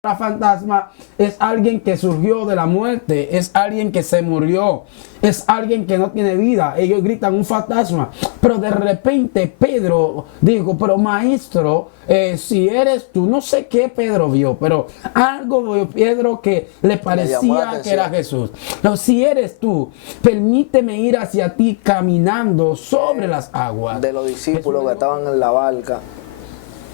fantasma es alguien que surgió de la muerte, es alguien que se murió, es alguien que no tiene vida. Ellos gritan un fantasma, pero de repente Pedro dijo, pero maestro, si eres tú, no sé qué Pedro vio, pero algo vio Pedro que le parecía que era Jesús. No, si eres tú, permíteme ir hacia ti caminando sobre las aguas. De los discípulos que estaban en la barca,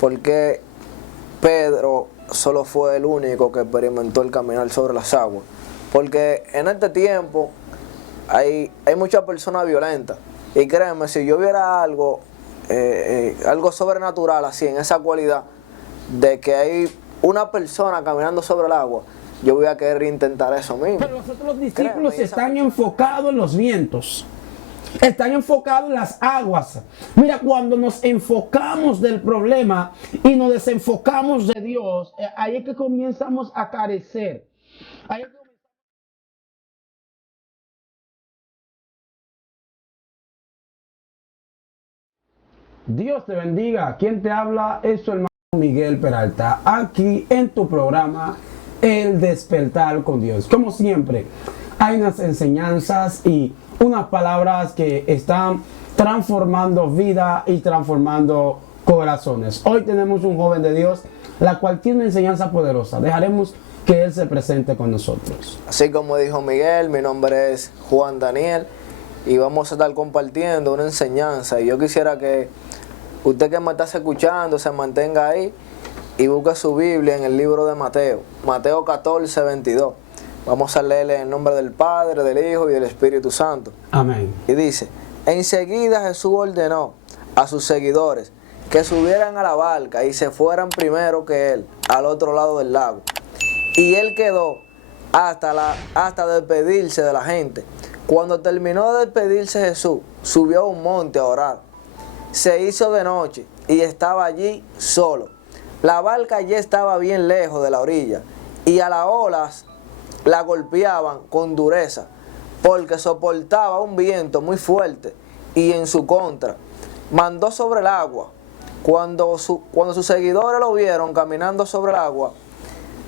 porque Pedro solo fue el único que experimentó el caminar sobre las aguas. Porque en este tiempo hay muchas personas violentas. Y créeme, si yo viera algo sobrenatural así, en esa cualidad de que hay una persona caminando sobre el agua, yo voy a querer intentar eso mismo. Pero los otros discípulos están enfocados en los vientos. Están enfocados en las aguas. Mira, cuando nos enfocamos del problema y nos desenfocamos de Dios, ahí es que comenzamos a carecer. Ahí es que Dios te bendiga. ¿Quién te habla? Es tu hermano Miguel Peralta, aquí en tu programa El Despertar con Dios. Como siempre, hay unas enseñanzas y unas palabras que están transformando vida y transformando corazones. Hoy tenemos un joven de Dios, la cual tiene una enseñanza poderosa. Dejaremos que él se presente con nosotros. Así como dijo Miguel, mi nombre es Juan Daniel y vamos a estar compartiendo una enseñanza. Y yo quisiera que usted que me está escuchando se mantenga ahí y busque su Biblia en el libro de Mateo, Mateo 14, 22. Vamos a leerle en el nombre del Padre, del Hijo y del Espíritu Santo. Amén. Y dice, enseguida Jesús ordenó a sus seguidores que subieran a la barca y se fueran primero que él al otro lado del lago. Y él quedó hasta despedirse de la gente. Cuando terminó de despedirse Jesús, subió a un monte a orar. Se hizo de noche y estaba allí solo. La barca ya estaba bien lejos de la orilla y a las olas la golpeaban con dureza, porque soportaba un viento muy fuerte y en su contra. Mandó sobre el agua. Cuando sus seguidores lo vieron caminando sobre el agua,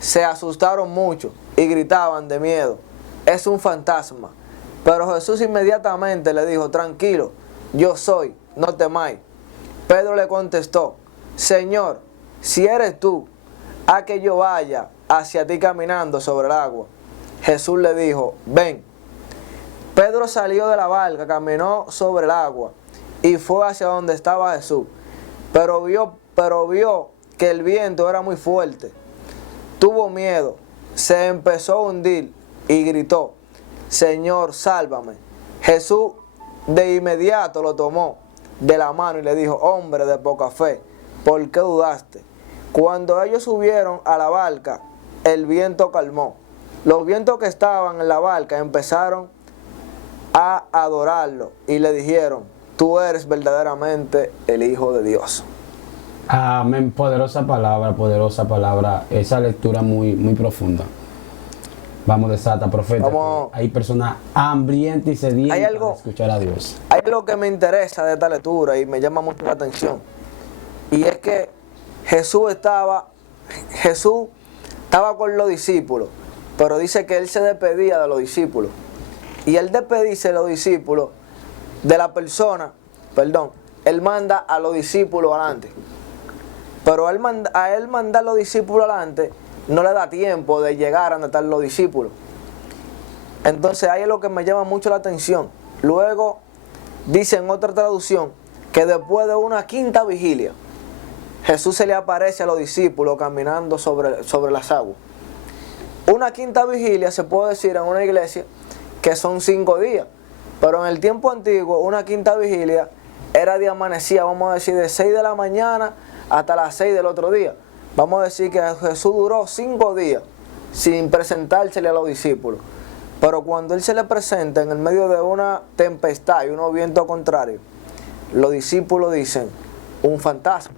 se asustaron mucho y gritaban de miedo, es un fantasma. Pero Jesús inmediatamente le dijo, tranquilo, yo soy, no temáis. Pedro le contestó, Señor, si eres tú, haz que yo vaya hacia ti caminando sobre el agua. Jesús le dijo, ven. Pedro salió de la barca, caminó sobre el agua y fue hacia donde estaba Jesús. Pero vio que el viento era muy fuerte. Tuvo miedo, se empezó a hundir y gritó, Señor, sálvame. Jesús de inmediato lo tomó de la mano y le dijo, hombre de poca fe, ¿por qué dudaste? Cuando ellos subieron a la barca, el viento calmó. Los vientos que estaban en la barca empezaron a adorarlo y le dijeron, tú eres verdaderamente el Hijo de Dios. Amén. Poderosa palabra. Esa lectura muy profunda. Vamos, desata, profeta. Hay personas hambrientas y sedientas de escuchar a Dios. Hay algo que me interesa de esta lectura y me llama mucho la atención. Y es que Jesús estaba con los discípulos, pero dice que él se despedía de los discípulos. Y al despedirse de los discípulos, él manda a los discípulos adelante. Pero a él mandar a los discípulos adelante, no le da tiempo de llegar a donde están los discípulos. Entonces ahí es lo que me llama mucho la atención. Luego dice en otra traducción que después de una quinta vigilia, Jesús se le aparece a los discípulos caminando sobre las aguas. Una quinta vigilia se puede decir en una iglesia que son 5 días. Pero en el tiempo antiguo, una quinta vigilia era de amanecida, vamos a decir, de 6 de la mañana hasta las 6 del otro día. Vamos a decir que Jesús duró 5 días sin presentársele a los discípulos. Pero cuando él se le presenta en el medio de una tempestad y unos vientos contrarios, los discípulos dicen, un fantasma.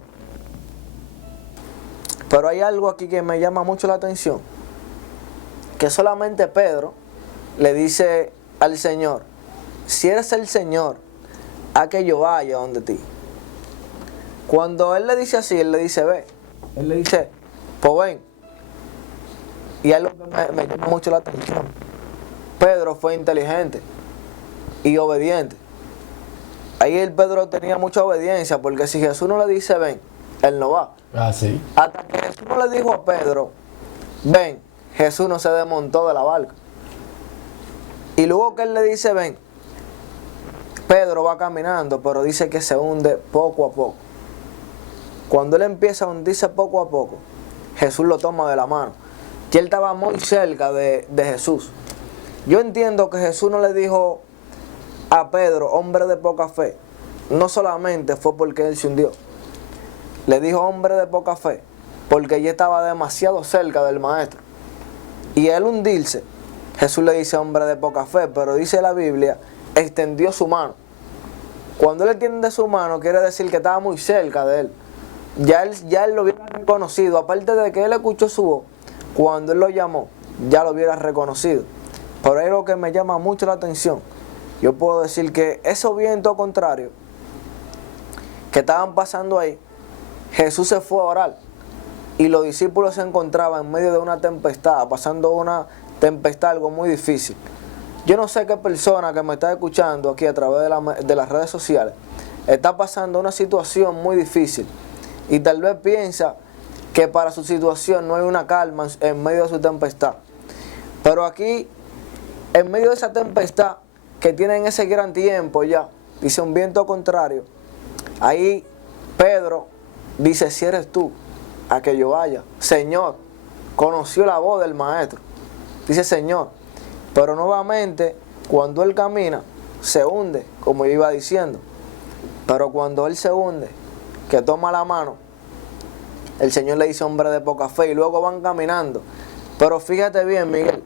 Pero hay algo aquí que me llama mucho la atención, que solamente Pedro le dice al Señor, si eres el Señor, haz que yo vaya donde ti. Cuando él le dice así, él le dice, ve. Él le dice, pues ven. Y algo que me llama mucho la atención. Pedro fue inteligente y obediente. Ahí el Pedro tenía mucha obediencia, porque si Jesús no le dice ven, él no va. Ah, sí. Hasta que Jesús no le dijo a Pedro, ven, Jesús no se desmontó de la barca. Y luego que él le dice ven, Pedro va caminando, pero dice que se hunde poco a poco. Cuando él empieza a hundirse poco a poco, Jesús lo toma de la mano. Y él estaba muy cerca de Jesús. Yo entiendo que Jesús no le dijo a Pedro, hombre de poca fe, no solamente fue porque él se hundió. Le dijo hombre de poca fe, porque ya estaba demasiado cerca del maestro. Y él hundirse, Jesús le dice hombre de poca fe, pero dice la Biblia, extendió su mano. Cuando él extiende su mano, quiere decir que estaba muy cerca de él. Ya él lo hubiera reconocido, aparte de que él escuchó su voz, cuando él lo llamó, ya lo hubiera reconocido. Pero hay algo que me llama mucho la atención. Yo puedo decir que esos vientos contrarios que estaban pasando ahí, Jesús se fue a orar y los discípulos se encontraban en medio de una tempestad, pasando una tempestad, algo muy difícil. Yo no sé qué persona que me está escuchando aquí a través de las redes sociales está pasando una situación muy difícil y tal vez piensa que para su situación no hay una calma en medio de su tempestad. Pero aquí, en medio de esa tempestad que tienen ese gran tiempo ya, dice un viento contrario, ahí Pedro dice, si eres tú, a que yo vaya. Señor, conoció la voz del maestro. Dice Señor, pero nuevamente cuando él camina, se hunde, como yo iba diciendo. Pero cuando él se hunde, que toma la mano, el Señor le dice hombre de poca fe y luego van caminando. Pero fíjate bien, Miguel,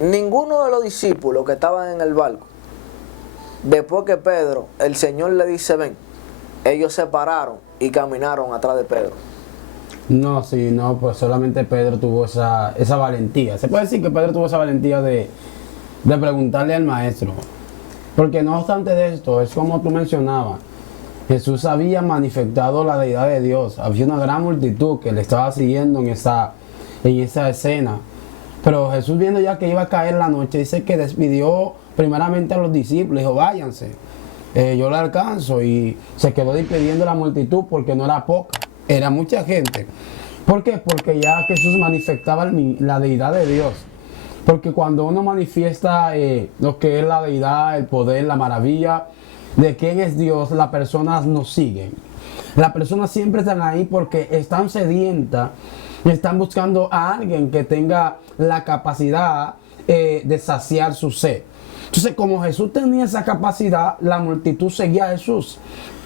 ninguno de los discípulos que estaban en el barco, después que Pedro, el Señor le dice ven, ellos se pararon y caminaron atrás de Pedro. No, sí, no, pues solamente Pedro tuvo esa valentía. Se puede decir que Pedro tuvo esa valentía de preguntarle al maestro. Porque no obstante de esto, es como tú mencionabas, Jesús había manifestado la deidad de Dios. Había una gran multitud que le estaba siguiendo en esa escena. Pero Jesús, viendo ya que iba a caer la noche, dice que despidió primeramente a los discípulos. Dijo, váyanse, yo le alcanzo. Y se quedó despidiendo a la multitud porque no era poca, era mucha gente. ¿Por qué? Porque ya Jesús manifestaba la deidad de Dios. Porque cuando uno manifiesta lo que es la deidad, el poder, la maravilla de quién es Dios, las personas nos siguen. Las personas siempre están ahí porque están sedientas, están buscando a alguien que tenga la capacidad de saciar su sed. Entonces, como Jesús tenía esa capacidad, la multitud seguía a Jesús.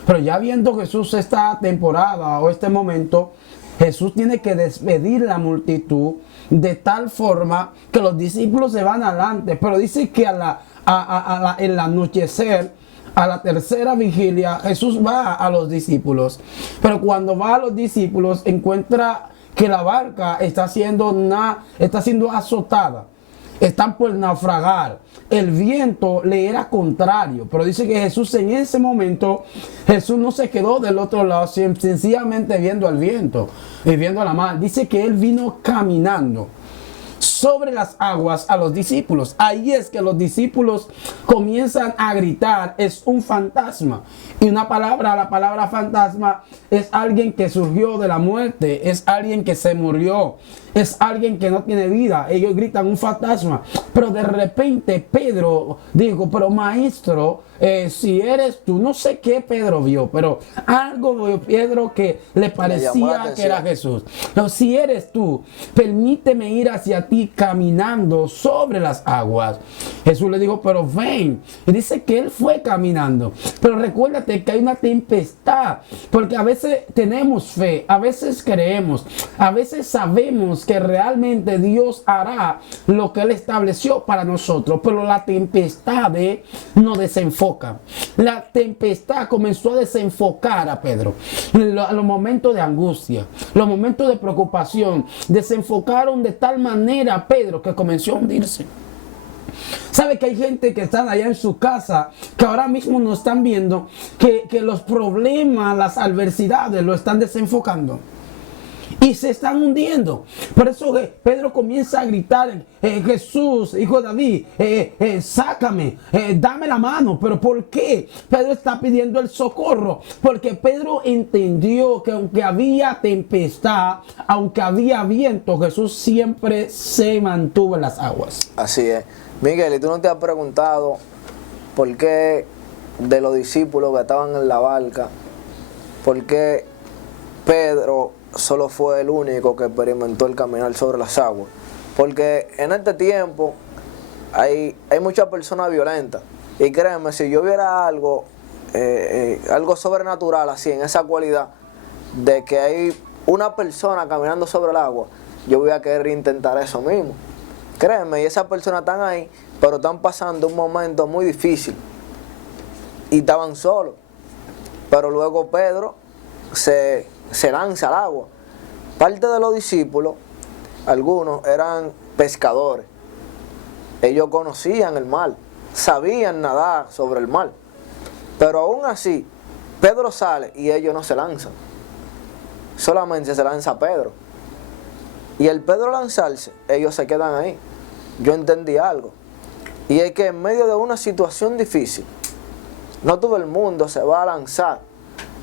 Pero ya viendo Jesús esta temporada o este momento, Jesús tiene que despedir la multitud de tal forma que los discípulos se van adelante. Pero dice que el anochecer, a la tercera vigilia, Jesús va a los discípulos. Pero cuando va a los discípulos, encuentra que la barca está siendo azotada. Están por naufragar. El viento le era contrario. Pero dice que Jesús en ese momento, Jesús no se quedó del otro lado, sencillamente viendo al viento y viendo a la mar. Dice que él vino caminando sobre las aguas a los discípulos. Ahí es que los discípulos comienzan a gritar, es un fantasma. Y la palabra fantasma es alguien que surgió de la muerte, es alguien que se murió, es alguien que no tiene vida. Ellos gritan un fantasma. Pero de repente Pedro dijo, pero maestro, si eres tú, no sé qué Pedro vio, pero algo vio Pedro que le parecía que era Jesús. No, si eres tú, permíteme ir hacia ti caminando sobre las aguas. Jesús le dijo, pero ven. Y dice que él fue caminando. Pero recuérdate que hay una tempestad, porque a veces tenemos fe, a veces creemos, a veces sabemos que realmente Dios hará lo que él estableció para nosotros, pero la tempestad nos desenfoca. La tempestad comenzó a desenfocar a Pedro. Los momentos de angustia, los momentos de preocupación, desenfocaron de tal manera a Pedro que comenzó a hundirse. ¿Sabe que hay gente que están allá en su casa, que ahora mismo nos están viendo, que los problemas, las adversidades lo están desenfocando? y se están hundiendo. Por eso Pedro comienza a gritar, Jesús, hijo de David, sácame, dame la mano. Pero ¿por qué Pedro está pidiendo el socorro? Porque Pedro entendió que aunque había tempestad, aunque había viento, Jesús siempre se mantuvo en las aguas. Así es. Miguel, ¿y tú no te has preguntado por qué de los discípulos que estaban en la barca, por qué Pedro solo fue el único que experimentó el caminar sobre las aguas? Porque en este tiempo hay muchas personas violentas. Y créeme, si yo viera algo sobrenatural así, en esa cualidad de que hay una persona caminando sobre el agua, yo voy a querer intentar eso mismo. Créeme, y esas personas están ahí, pero están pasando un momento muy difícil. Y estaban solos. Pero luego Pedro se lanza al agua. Parte de los discípulos, algunos eran pescadores. Ellos conocían el mar, sabían nadar sobre el mar. Pero aún así, Pedro sale y ellos no se lanzan. Solamente se lanza Pedro. Y el Pedro lanzarse, ellos se quedan ahí. Yo entendí algo. Y es que en medio de una situación difícil, no todo el mundo se va a lanzar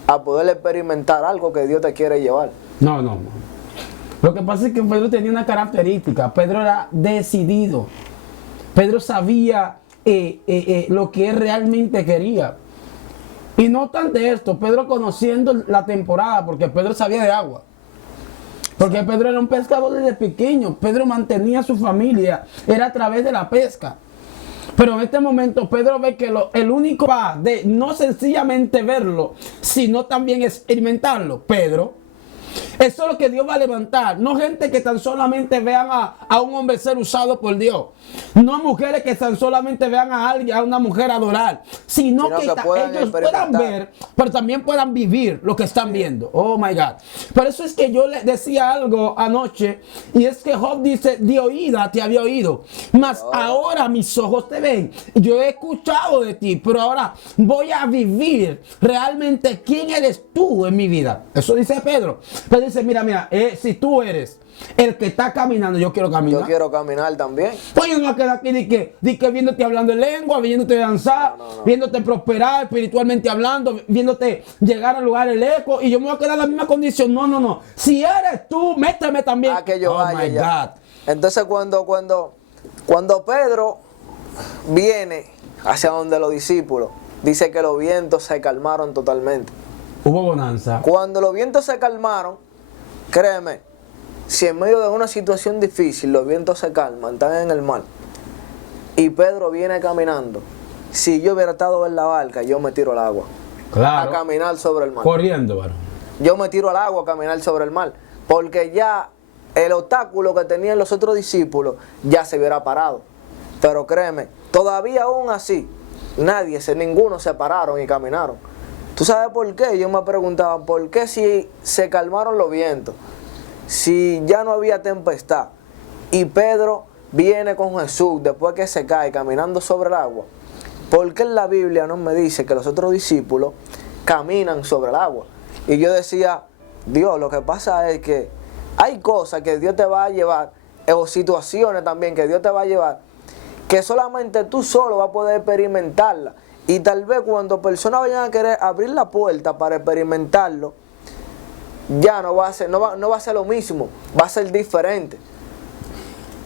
a poder experimentar algo que Dios te quiere llevar. No. Lo que pasa es que Pedro tenía una característica. Pedro era decidido. Pedro sabía lo que él realmente quería. Y no tanto esto, Pedro conociendo la temporada, porque Pedro sabía de agua. Porque Pedro era un pescador desde pequeño. Pedro mantenía a su familia, era a través de la pesca. Pero en este momento Pedro ve que el único va de no sencillamente verlo, sino también experimentarlo. Pedro, eso es lo que Dios va a levantar. No gente que tan solamente vean a un hombre ser usado por Dios. No mujeres que tan solamente vean a alguien, a una mujer adorar. Sino que ellos puedan ver, pero también puedan vivir lo que están viendo. Oh my God. Por eso es que yo le decía algo anoche. Y es que Job dice, de oída te había oído, mas ahora mis ojos te ven. Yo he escuchado de ti, pero ahora voy a vivir realmente quién eres tú en mi vida. Eso dice Pedro. Pero dice, mira, si tú eres el que está caminando, yo quiero caminar. Yo quiero caminar también. Pues yo no voy a quedar aquí de que viéndote hablando en lengua, viéndote danzar, viéndote prosperar espiritualmente hablando, viéndote llegar al lugar del eco, y yo me voy a quedar en la misma condición. No. Si eres tú, méteme también. A que yo vaya my ya. God. Entonces cuando Pedro viene hacia donde los discípulos, dice que los vientos se calmaron totalmente. Hubo bonanza. Cuando los vientos se calmaron, créeme, si en medio de una situación difícil los vientos se calman, están en el mar, y Pedro viene caminando, si yo hubiera estado en la barca, yo me tiro al agua. Claro. A caminar sobre el mar. Corriendo, varón. Yo me tiro al agua a caminar sobre el mar, porque ya el obstáculo que tenían los otros discípulos ya se hubiera parado. Pero créeme, todavía aún así, ninguno se pararon y caminaron. ¿Tú sabes por qué? Yo me preguntaba, ¿por qué si se calmaron los vientos, si ya no había tempestad, y Pedro viene con Jesús después que se cae caminando sobre el agua? ¿Por qué en la Biblia no me dice que los otros discípulos caminan sobre el agua? Y yo decía, Dios, lo que pasa es que hay cosas que Dios te va a llevar, o situaciones también que Dios te va a llevar, que solamente tú solo vas a poder experimentarlas. Y tal vez cuando personas vayan a querer abrir la puerta para experimentarlo, ya no va a ser lo mismo, va a ser diferente.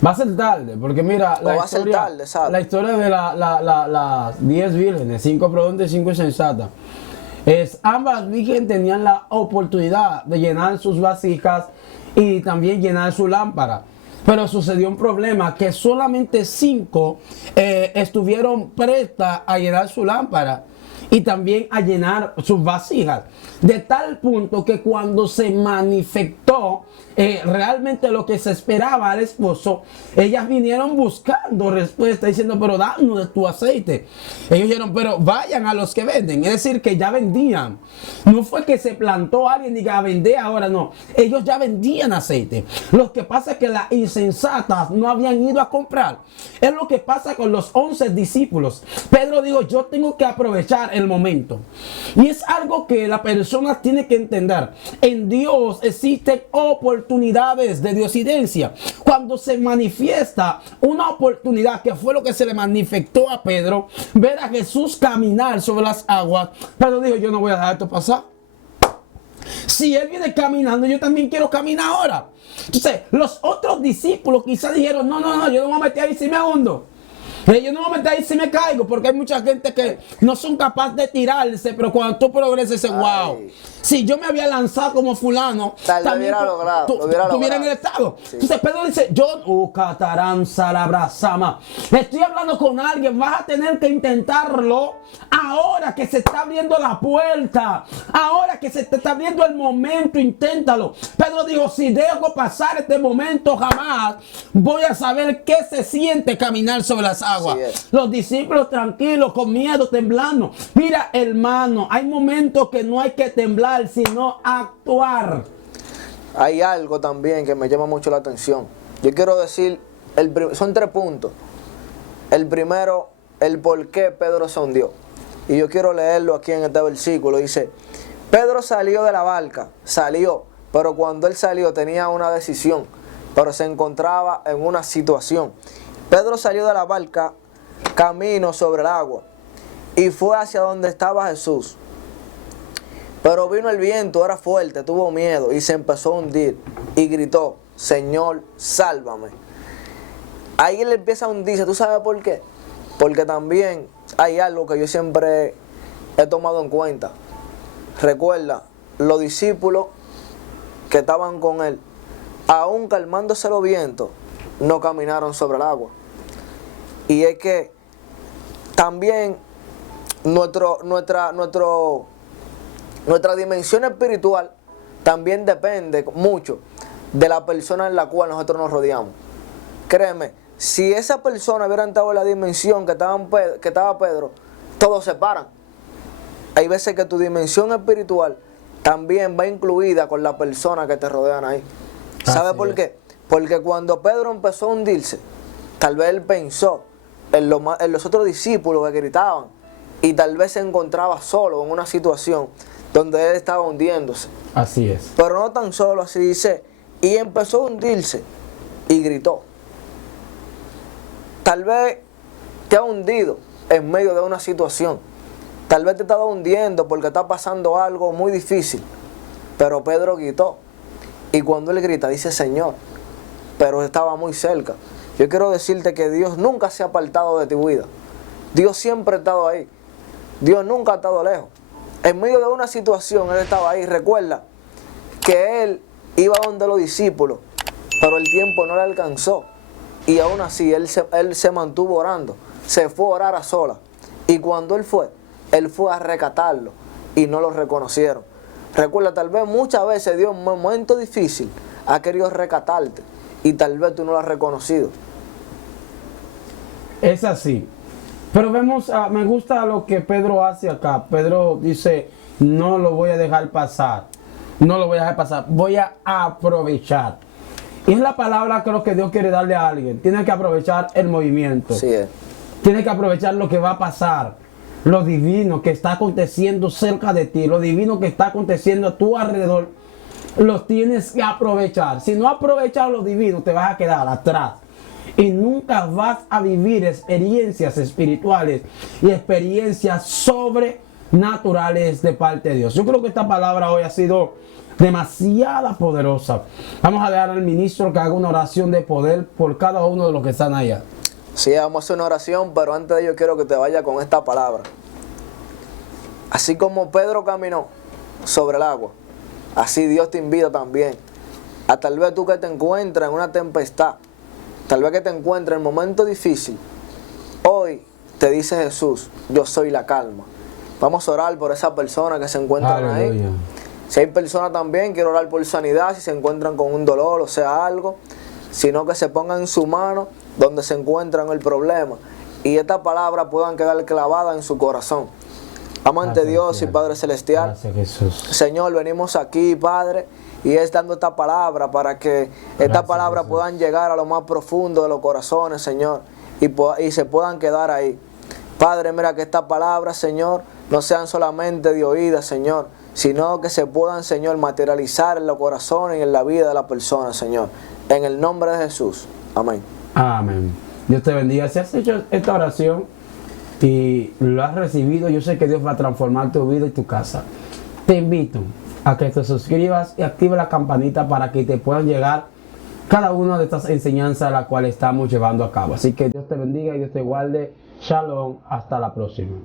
Va a ser tarde, porque mira, la historia de las 10 vírgenes, 5 prudentes y 5 insensatas. Ambas vírgenes tenían la oportunidad de llenar sus vasijas y también llenar su lámpara. Pero sucedió un problema, que solamente 5 estuvieron prestas a llenar su lámpara y también a llenar sus vasijas. De tal punto que cuando se manifestó realmente lo que se esperaba al esposo, ellas vinieron buscando respuesta, diciendo, pero danos de tu aceite. Ellos dijeron, pero vayan a los que venden. Es decir, que ya vendían. No fue que se plantó alguien y diga, vende ahora, no. Ellos ya vendían aceite. Lo que pasa es que las insensatas no habían ido a comprar. Es lo que pasa con los 11 discípulos. Pedro dijo, yo tengo que aprovechar el momento. Y es algo que la persona tiene que entender. En Dios existen oportunidades de diosidencia. Cuando se manifiesta una oportunidad, que fue lo que se le manifestó a Pedro, ver a Jesús caminar sobre las aguas, Pedro dijo, yo no voy a dejar esto pasar. Si él viene caminando, yo también quiero caminar ahora. Entonces, los otros discípulos quizás dijeron, no, yo no me voy a meter ahí si me hundo. Yo no me voy a meter ahí si me caigo, porque hay mucha gente que no son capaces de tirarse, pero cuando tú progresas, dices, wow, si yo me había lanzado como fulano, tal vez hubiera logrado, tuviera en el estado. Sí. Entonces Pedro dice, estoy hablando con alguien, vas a tener que intentarlo ahora que se está abriendo la puerta, ahora que se te está abriendo el momento, inténtalo. Pedro dijo, si dejo pasar este momento, jamás voy a saber qué se siente caminar sobre las aguas. Los discípulos tranquilos, con miedo, temblando. Mira, hermano, hay momentos que no hay que temblar, sino actuar. Hay algo también que me llama mucho la atención. Yo quiero decir, son 3 puntos. El primero, el por qué Pedro se hundió. Y yo quiero leerlo aquí en este versículo. Dice, Pedro salió de la barca, pero cuando él salió tenía una decisión, pero se encontraba en una situación. Pedro salió de la barca, camino sobre el agua, y fue hacia donde estaba Jesús. Pero vino el viento, era fuerte, tuvo miedo y se empezó a hundir y gritó, Señor, sálvame. Ahí él empieza a hundirse. ¿Tú sabes por qué? Porque también hay algo que yo siempre he tomado en cuenta. Recuerda, los discípulos que estaban con él, aún calmándose los vientos, no caminaron sobre el agua. Y es que también nuestra dimensión espiritual también depende mucho de la persona en la cual nosotros nos rodeamos. Créeme, si esa persona hubiera estado en la dimensión que estaba Pedro, todos se paran. Hay veces que tu dimensión espiritual también va incluida con la persona que te rodean ahí. ¿Sabe por qué? Porque cuando Pedro empezó a hundirse, tal vez él pensó en los otros discípulos que gritaban y tal vez se encontraba solo en una situación donde él estaba hundiéndose. Así es. Pero no tan solo, así dice, y empezó a hundirse y gritó. Tal vez te ha hundido en medio de una situación. Tal vez te estaba hundiendo porque está pasando algo muy difícil. Pero Pedro gritó. Y cuando él grita, dice Señor. Pero estaba muy cerca. Yo quiero decirte que Dios nunca se ha apartado de tu vida. Dios siempre ha estado ahí. Dios nunca ha estado lejos. En medio de una situación, Él estaba ahí. Recuerda que Él iba donde los discípulos, pero el tiempo no le alcanzó. Y aún así, Él se mantuvo orando. Se fue a orar a solas. Y cuando Él fue a rescatarlo. Y no lo reconocieron. Recuerda, tal vez muchas veces Dios en un momento difícil ha querido rescatarte. Y tal vez tú no lo has reconocido. Es así. Pero vemos, me gusta lo que Pedro hace acá. Pedro dice, no lo voy a dejar pasar. No lo voy a dejar pasar. Voy a aprovechar. Y es la palabra creo que Dios quiere darle a alguien. Tiene que aprovechar el movimiento. Sí es. Tiene que aprovechar lo que va a pasar. Lo divino que está aconteciendo cerca de ti. Lo divino que está aconteciendo a tu alrededor. Los tienes que aprovechar. Si no aprovechas lo divino, te vas a quedar atrás. Y nunca vas a vivir experiencias espirituales y experiencias sobrenaturales de parte de Dios. Yo creo que esta palabra hoy ha sido demasiado poderosa. Vamos a dejar al ministro que haga una oración de poder por cada uno de los que están allá. Sí, vamos a hacer una oración, pero antes de ello quiero que te vaya con esta palabra. Así como Pedro caminó sobre el agua, así Dios te invita también a tal vez tú que te encuentras en una tempestad, tal vez que te encuentres en un momento difícil. Hoy te dice Jesús, yo soy la calma. Vamos a orar por esa persona que se encuentran ahí. Si hay personas también, quiero orar por sanidad, si se encuentran con un dolor o sea algo, sino que se pongan en su mano donde se encuentran el problema y esta palabra puedan quedar clavada en su corazón. Amante Dios y Padre Celestial, gracias, Jesús. Señor, venimos aquí, Padre, y es dando esta palabra para que esta palabra puedan llegar a lo más profundo de los corazones, Señor, y se puedan quedar ahí. Padre, mira que esta palabra, Señor, no sean solamente de oídas, Señor, sino que se puedan, Señor, materializar en los corazones y en la vida de la persona, Señor. En el nombre de Jesús. Amén. Amén. Dios te bendiga. Si has hecho esta oración y lo has recibido, yo sé que Dios va a transformar tu vida y tu casa. Te invito a que te suscribas y active la campanita para que te puedan llegar cada una de estas enseñanzas a las cuales estamos llevando a cabo. Así que Dios te bendiga y Dios te guarde. Shalom. Hasta la próxima.